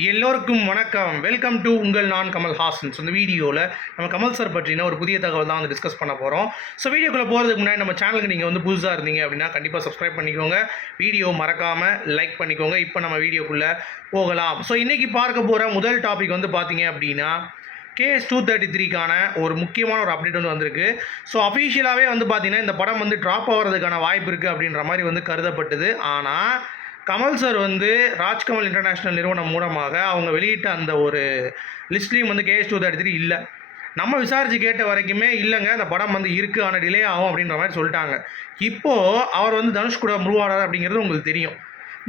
எல்லோருக்கும் வணக்கம். Welcome to உங்கள் நான் கமல் ஹாசன். ஸோ இந்த வீடியோவில் நம்ம கமல் சார் பற்றின ஒரு புதிய தகவல் தான் வந்து டிஸ்கஸ் பண்ண போகிறோம் ஸோ வீடியோக்குள்ளே போகிறதுக்கு முன்னாடி நம்ம சேனலுக்கு நீங்கள் வந்து புதுசாக இருந்தீங்க அப்படின்னா கண்டிப்பாக சப்ஸ்கிரைப் பண்ணிக்கோங்க. வீடியோ மறக்காமல் லைக் பண்ணிக்கோங்க. இப்போ நம்ம வீடியோக்குள்ளே போகலாம். ஸோ இன்றைக்கி பார்க்க போகிற முதல் டாபிக் வந்து பார்த்தீங்க அப்படின்னா கேஎஸ் டூ தேர்ட்டி த்ரீக்கான ஒரு முக்கியமான ஒரு அப்டேட் வந்து வந்திருக்கு. ஸோ அஃபீஷியலாகவே வந்து பார்த்தீங்கன்னா இந்த படம் வந்து ட்ராப் ஆகிறதுக்கான வாய்ப்பு இருக்குது அப்படின்ற மாதிரி வந்து கருதப்பட்டது. ஆனால் கமல் சார் வந்து ராஜ்கமல் இன்டர்நேஷ்னல் நிறுவனம் மூலமாக அவங்க வெளியிட்ட அந்த ஒரு லிஸ்ட்லேயும் வந்து கேஎஸ் டூ தேர்ட்டி த்ரீ இல்லை. நம்ம விசாரித்து கேட்ட வரைக்குமே இல்லைங்க அந்த படம் வந்து இருக்குது ஆனால் டிலே ஆகும் அப்படின்ற மாதிரி சொல்லிட்டாங்க. இப்போது அவர் வந்து தனுஷ் கூட முருவாடார் அப்படிங்கிறது உங்களுக்கு தெரியும்.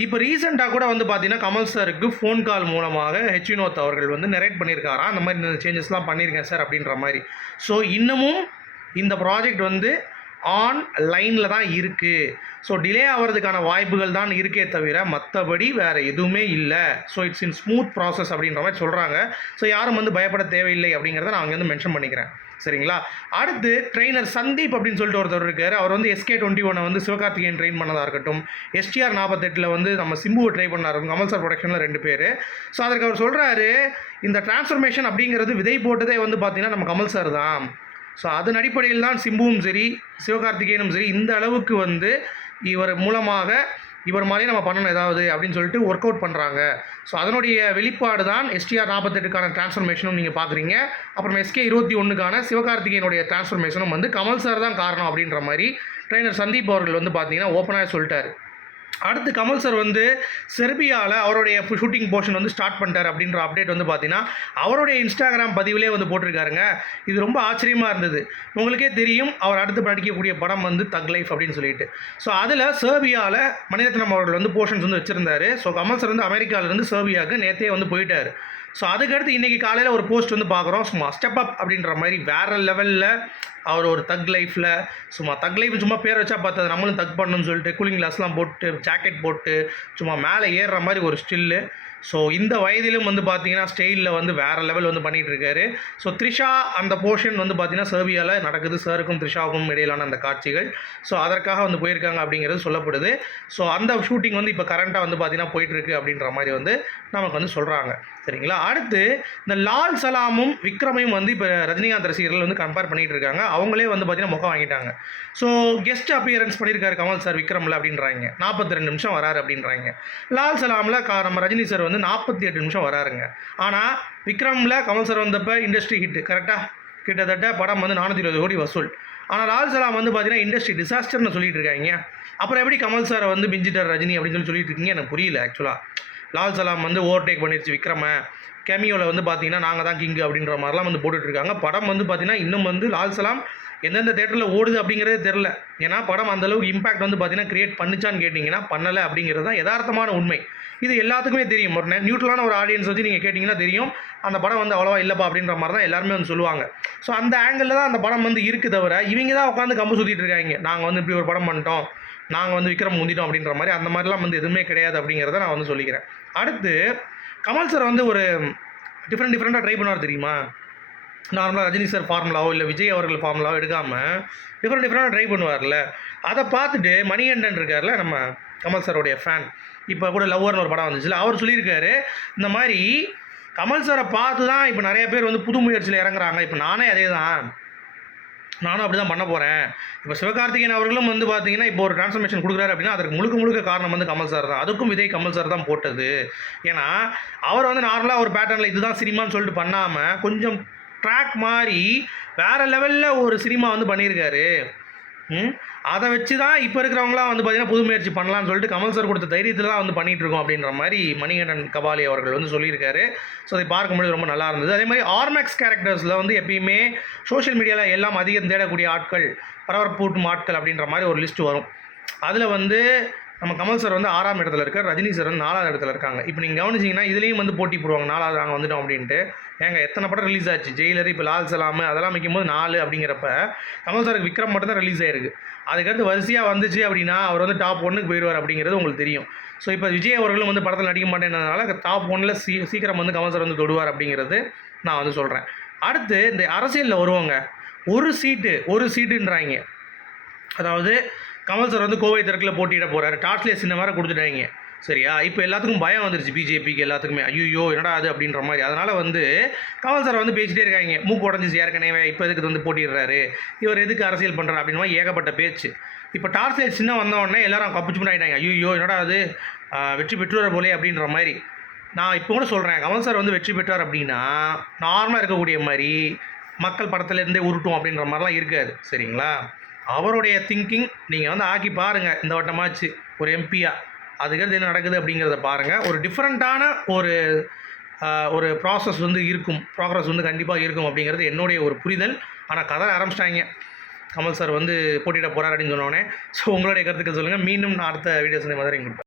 இப்போ ரீசெண்டாக கூட வந்து பார்த்தீங்கன்னா கமல் சாருக்கு ஃபோன் கால் மூலமாக ஹெச் வினோத் அவர்கள் வந்து நெரேட் பண்ணியிருக்காரா அந்த மாதிரி இந்த சேஞ்சஸ்லாம் பண்ணியிருக்கேன் சார் அப்படின்ற மாதிரி. ஸோ இன்னமும் இந்த ப்ராஜெக்ட் வந்து ஆன் லைனில் தான் இருக்குது ஸோ டிலே ஆகிறதுக்கான வாய்ப்புகள் தான் இருக்கே தவிர மற்றபடி வேறு எதுவுமே இல்லை. So it's in smooth process அப்படின்ற மாதிரி சொல்கிறாங்க ஸோ யாரும் வந்து பயப்பட தேவையில்லை அப்படிங்கிறத நான் அங்கே வந்து மென்ஷன் பண்ணிக்கிறேன். சரிங்களா? அடுத்து ட்ரெயினர் சந்தீப் அப்படின்னு சொல்லிட்டு ஒருத்தர் இருக்கார். அவர் வந்து எஸ்கே டுவெண்ட்டி ஒனை வந்து சிவகார்த்திகேயன் ட்ரெயின் பண்ணதாக இருக்கட்டும். எஸ்டிஆர் நாற்பத்தெட்டில் வந்து நம்ம சிம்புவை ட்ரை பண்ணார். கமல் சார் ப்ரொடக்ஷனில் ரெண்டு பேர். ஸோ அதற்கு அவர் சொல்கிறாரு இந்த டிரான்ஸ்ஃபர்மேஷன் அப்படிங்கிறது விதை போட்டதே வந்து பார்த்தீங்கன்னா நம்ம கமல் சார் தான். ஸோ அதன் அடிப்படையில் தான் சிம்புவும் சரி சிவகார்த்திகேயனும் சரி இந்த அளவுக்கு வந்து இவர் மூலமாக இவர் மாதிரி நம்ம பண்ணணும் ஏதாவது அப்படின்னு சொல்லிட்டு ஒர்க் அவுட் பண்ணுறாங்க ஸோ அதனுடைய வெளிப்பாடு தான் எஸ்டிஆர் நாற்பத்தெட்டுக்கான டிரான்ஸ்ஃபர்மேஷனும் நீங்கள் பார்க்குறீங்க அப்புறம் எஸ்கே இருபத்தி ஒன்றுக்கான சிவகார்த்திகேயனுடைய டிரான்ஸ்ஃபர்மேஷனும் வந்து கமல் சார் தான் காரணம் அப்படின்ற மாதிரி ட்ரெயினர் சந்தீப் அவர்கள் வந்து பார்த்தீங்கன்னா ஓப்பனாக சொல்லிட்டார். அடுத்து கமல் சார் வந்து செர்பியாவில் அவருடைய ஷூட்டிங் போர்ஷன் வந்து ஸ்டார்ட் பண்ணிட்டார் அப்படின்ற அப்டேட் வந்து பார்த்தீங்கன்னா அவருடைய இன்ஸ்டாகிராம் பதிவிலே வந்து போட்டிருக்காருங்க. இது ரொம்ப ஆச்சரியமாக இருந்தது. உங்களுக்கே தெரியும் அவர் அடுத்து நடிக்கக்கூடிய படம் வந்து தக் லைஃப் அப்படின்னு சொல்லிட்டு. ஸோ அதில் செர்பியாவில் மணிரத்னம் அவர்கள் வந்து போர்ஷன்ஸ் வந்து வச்சுருந்தாரு. ஸோ கமல் சார் வந்து அமெரிக்காவிலேருந்து செர்பியாவுக்கு நேற்றே வந்து போயிட்டார். ஸோ அதுக்கடுத்து இன்றைக்கி காலையில் ஒரு போஸ்ட் வந்து பார்க்குறோம். சும்மா ஸ்டெப் அப் அப்படின்ற மாதிரி வேறு லெவலில் அவர் ஒரு தக் லைஃப்பில் சும்மா தக் லைஃப் சும்மா பேர் வச்சா பார்த்தது. நம்மளும் தக் பண்ணணும்னு சொல்லிட்டு கூலிங் கிளாஸ்லாம் போட்டு ஜாக்கெட் போட்டு சும்மா மேலே ஏறுற மாதிரி ஒரு ஸ்டில்லு ஸோ இந்த வயதிலும் வந்து பார்த்தீங்கன்னா ஸ்டைலில் வந்து வேறு லெவல் வந்து பண்ணிகிட்டு இருக்காரு. ஸோ த்ரிஷா அந்த போர்ஷன் வந்து பார்த்தீங்கன்னா சர்பியாவில் நடக்குது. சாருக்கும் த்ரிஷாவுக்கும் இடையிலான அந்த காட்சிகள். ஸோ அதற்காக வந்து போயிருக்காங்க அப்படிங்கிறது சொல்லப்படுது. ஸோ அந்த ஷூட்டிங் வந்து இப்போ கரண்ட்டாக வந்து பார்த்தீங்கன்னா போயிட்டுருக்கு அப்படின்ற மாதிரி வந்து நமக்கு வந்து சொல்கிறாங்க சரிங்களா? அடுத்து இந்த லால் சலாமும் விக்ரமையும் வந்து இப்போ ரஜினிகாந்த் ரசிகர்கள் வந்து கம்பேர் பண்ணிகிட்டு இருக்காங்க. அவங்களே வந்து பார்த்தீங்கன்னா முகம் வாங்கிட்டாங்க. ஸோ கெஸ்ட் அப்பியரன்ஸ் பண்ணியிருக்காரு கமல் சார் விக்ரமில் அப்படின்றாங்க. நாற்பத்தி ரெண்டு நிமிஷம் வராரு அப்படின்றாங்க. லால் சலாமில் நம்ம ரஜினி சார் வந்து வந்து நாற்பத்தி எட்டு நிமிஷம் வராருங்க. ஆனால் விக்ரமில் கமல் சார் வந்தப்போ இண்டஸ்ட்ரி ஹிட் கரெக்டாக கிட்டத்தட்ட படம் வந்து நானூற்றி இருபது கோடி வசூல். ஆனால் லால் சலாம் வந்து பார்த்தீங்கன்னா இண்டஸ்ட்ரி டிசாஸ்டர்னு சொல்லிட்டு இருக்காங்க. அப்புறம் எப்படி கமல் சாரை வந்து மிஞ்சிட்டார் ரஜினி அப்படின்னு சொல்லி சொல்லிட்டு இருக்கீங்க? எனக்கு புரியல ஆக்சுவலாக லால் சலாம் வந்து ஓவர்டேக் பண்ணிருச்சு விக்ரம. கேமியோவில் வந்து பார்த்தீங்கன்னா நாங்கள் தான் கிங்கு அப்படின்ற மாதிரிலாம் வந்து போட்டுட்ருக்காங்க படம் வந்து பார்த்தீங்கன்னா இன்னும் வந்து லால் சலாம் எந்தெந்த தேட்டரில் ஓடுது அப்படிங்கிறதே தெரில ஏன்னா படம் அந்தளவுக்கு இம்பாக்ட் வந்து பார்த்தீங்கன்னா கிரியேட் பண்ணிச்சான்னு கேட்டிங்கன்னா பண்ணலை அப்படிங்கிறது தான் யதார்த்தமான உண்மை. இது எல்லாத்துக்குமே தெரியும். ஒரு நியூட்ரலான ஒரு ஆடியன்ஸ் வச்சு நீங்கள் கேட்டிங்கன்னா தெரியும். அந்த படம் வந்து அவ்வளோவா இல்லைப்பா அப்படின்ற மாதிரி தான் எல்லாருமே வந்து சொல்லுவாங்க. ஸோ அந்த ஆங்கிளில் தான் அந்த படம் வந்து இருக்குது தவிர இவங்க தான் உட்காந்து கம்பு சுற்றிட்டு இருக்காங்க. நாங்கள் வந்து இப்படி ஒரு படம் பண்ணிட்டோம். நாங்கள் வந்து விக்ரம் முந்திட்டோம் அப்படின்ற மாதிரி அந்த மாதிரிலாம் வந்து எதுவுமே கிடையாது அப்படிங்கிறத நான் வந்து சொல்லிக்கிறேன். அடுத்து கமல் சார் வந்து ஒரு டிஃப்ரெண்ட் டிஃப்ரெண்ட்டாக ட்ரை பண்ணுவார் தெரியுமா? நார்மலாக ரஜினி சார் ஃபார்முலாவோ இல்லை விஜய் அவர்கள் ஃபார்முலாவோ எடுக்காமல் டிஃப்ரெண்ட் டிஃப்ரெண்ட்டாக ட்ரை பண்ணுவார்ல அதை பார்த்துட்டு மணிகண்டன் இருக்கார்ல நம்ம கமல் சாருடைய ஃபேன் இப்போ கூட லவ்வர்னு ஒரு படம் வந்துச்சுல அவர் சொல்லியிருக்காரு இந்த மாதிரி கமல் சாரை பார்த்து தான் இப்போ நிறைய பேர் வந்து புது முயற்சியில் இறங்குறாங்க. இப்போ நானே அதே தான் நானும் அப்படி தான் பண்ண போகிறேன் இப்போ சிவகார்த்திகேயன் அவர்களும் வந்து பார்த்தீங்கன்னா இப்போ ஒரு டிரான்ஸ்ஃபர்மேஷன் கொடுக்குறாரு அப்படின்னா அதற்கு முழுக்க முழுக்க காரணம் வந்து கமல் சார் தான். அதுக்கும் இதே கமல் சார் தான் போட்டது. ஏன்னா அவர் வந்து நார்மலாக ஒரு பேட்டர்னில் இதுதான் சினிமான்னு சொல்லிட்டு பண்ணாமல் கொஞ்சம் ட்ராக் மாதிரி வேறு லெவலில் ஒரு சினிமா வந்து பண்ணியிருக்காரு. அதை வச்சு தான் இப்போ இருக்கிறவங்களாம் வந்து பார்த்தீங்கன்னா புது முயற்சி பண்ணலாம்னு சொல்லிட்டு கமல் சார் கொடுத்த தைரியத்தில் தான் வந்து பண்ணிகிட்டு இருக்கோம் அப்படின்ற மாதிரி மணிகண்டன் கபாலி அவர்கள் வந்து சொல்லியிருக்காரு. ஸோ அதை பார்க்கும்போது ரொம்ப நல்லா இருந்தது. அதே மாதிரி ஆர்மேக்ஸ் கேரக்டர்ஸில் வந்து எப்பயுமே சோஷியல் மீடியாவில் எல்லாம் அதிகம் தேடக்கூடிய ஆட்கள் பரபரப்பூட்டும் ஆட்கள் அப்படின்ற மாதிரி ஒரு லிஸ்ட் வரும். அதில் வந்து நம்ம கமல் சார் வந்து ஆறாம் இடத்துல இருக்கார் ரஜினி சார் வந்து நாலாவது இடத்துல இருக்காங்க. இப்போ நீங்கள் கவனிச்சிங்கன்னா இதுலேயும் வந்து போட்டி போடுவாங்க நாலாவது நாங்கள் வந்துட்டோம் அப்படின்ட்டு. ஏங்க எத்தனை படம் ரிலீஸ் ஆச்சு? ஜெயிலர் இப்போ லால் சலாம் அதெல்லாம் வைக்கும்போது நாலு அப்படிங்கிறப்ப கமல் சாருக்கு விக்ரம் மட்டும் தான் ரிலீஸ் ஆயிருக்கு. அதுக்கடுத்து வரிசையாக வந்துச்சு அப்படின்னா அவர் வந்து டாப் ஒன்றுக்கு போயிடுவார் அப்படிங்கிறது உங்களுக்கு தெரியும். ஸோ இப்போ விஜய் அவர்களும் வந்து படத்தில் நடிக்க மாட்டேன்றதுனால டாப் ஒன்னில் சீ சீக்கிரம் வந்து கமல் சார் வந்து தொடுவார் அப்படிங்கிறது நான் வந்து சொல்கிறேன் அடுத்து இந்த அரசியலில் வருவாங்க. ஒரு சீட்டு ஒரு சீட்டுன்றாங்க. அதாவது கமல் சார் வந்து கோவை தெற்கில் போட்டியிட போகிறாரு டாட்லேஸ் இந்த மாதிரி கொடுத்துட்டாங்க. சரியா? இப்போ எல்லாத்துக்கும் பயம் வந்துருச்சு. பிஜேபிக்கு எல்லாத்துக்குமே. ஐயோ என்னடா அது அப்படின்ற மாதிரி. அதனால் வந்து கமல் சார் வந்து பேசிட்டே இருக்காங்க. மூக்கு உடஞ்சிச்சு ஏற்கனவே இப்போ எதுக்கு வந்து போட்டிடுறாரு இவர் எதுக்கு அரசியல் பண்ணுறாரு அப்படின்னு மாதிரி ஏகப்பட்ட பேச்சு. இப்போ டார்ச் லைட் சின்ன வந்தோடனே எல்லாரும் கப்பிச்சு பண்ணிட்டாங்க ஐயோ என்னடா அது? வெற்றி பெற்றுவார் போலே அப்படின்ற மாதிரி. நான் இப்போ கூட சொல்கிறேன் கமல் சார் வந்து வெற்றி பெற்றார் அப்படின்னா நார்மலாக இருக்கக்கூடிய மாதிரி மக்கள் படத்துலேருந்தே உருட்டும் அப்படின்ற மாதிரிலாம் இருக்காது. சரிங்களா? அவருடைய திங்கிங் நீங்கள் வந்து ஆக்கி பாருங்கள் இந்த வட்டமாச்சு ஒரு எம்பியா அதுக்கடுத்து என்ன நடக்குது அப்படிங்கிறத பாருங்கள் ஒரு டிஃப்ரெண்ட்டான ஒரு ஒரு ப்ராசஸ் வந்து இருக்கும். ப்ராக்ரஸ் வந்து கண்டிப்பாக இருக்கும் அப்படிங்கிறது என்னுடைய ஒரு புரிதல். ஆனால் கதை ஆரம்பிச்சிட்டாங்க. கமல் சார் வந்து போட்டியிட போகிறார் அப்படின்னு சொன்னோடனே ஸோ உங்களுடைய கருத்துக்கள் சொல்லுங்கள் மீண்டும் நான் அடுத்த வீடியோஸ் மதுரை கொடுப்பேன்.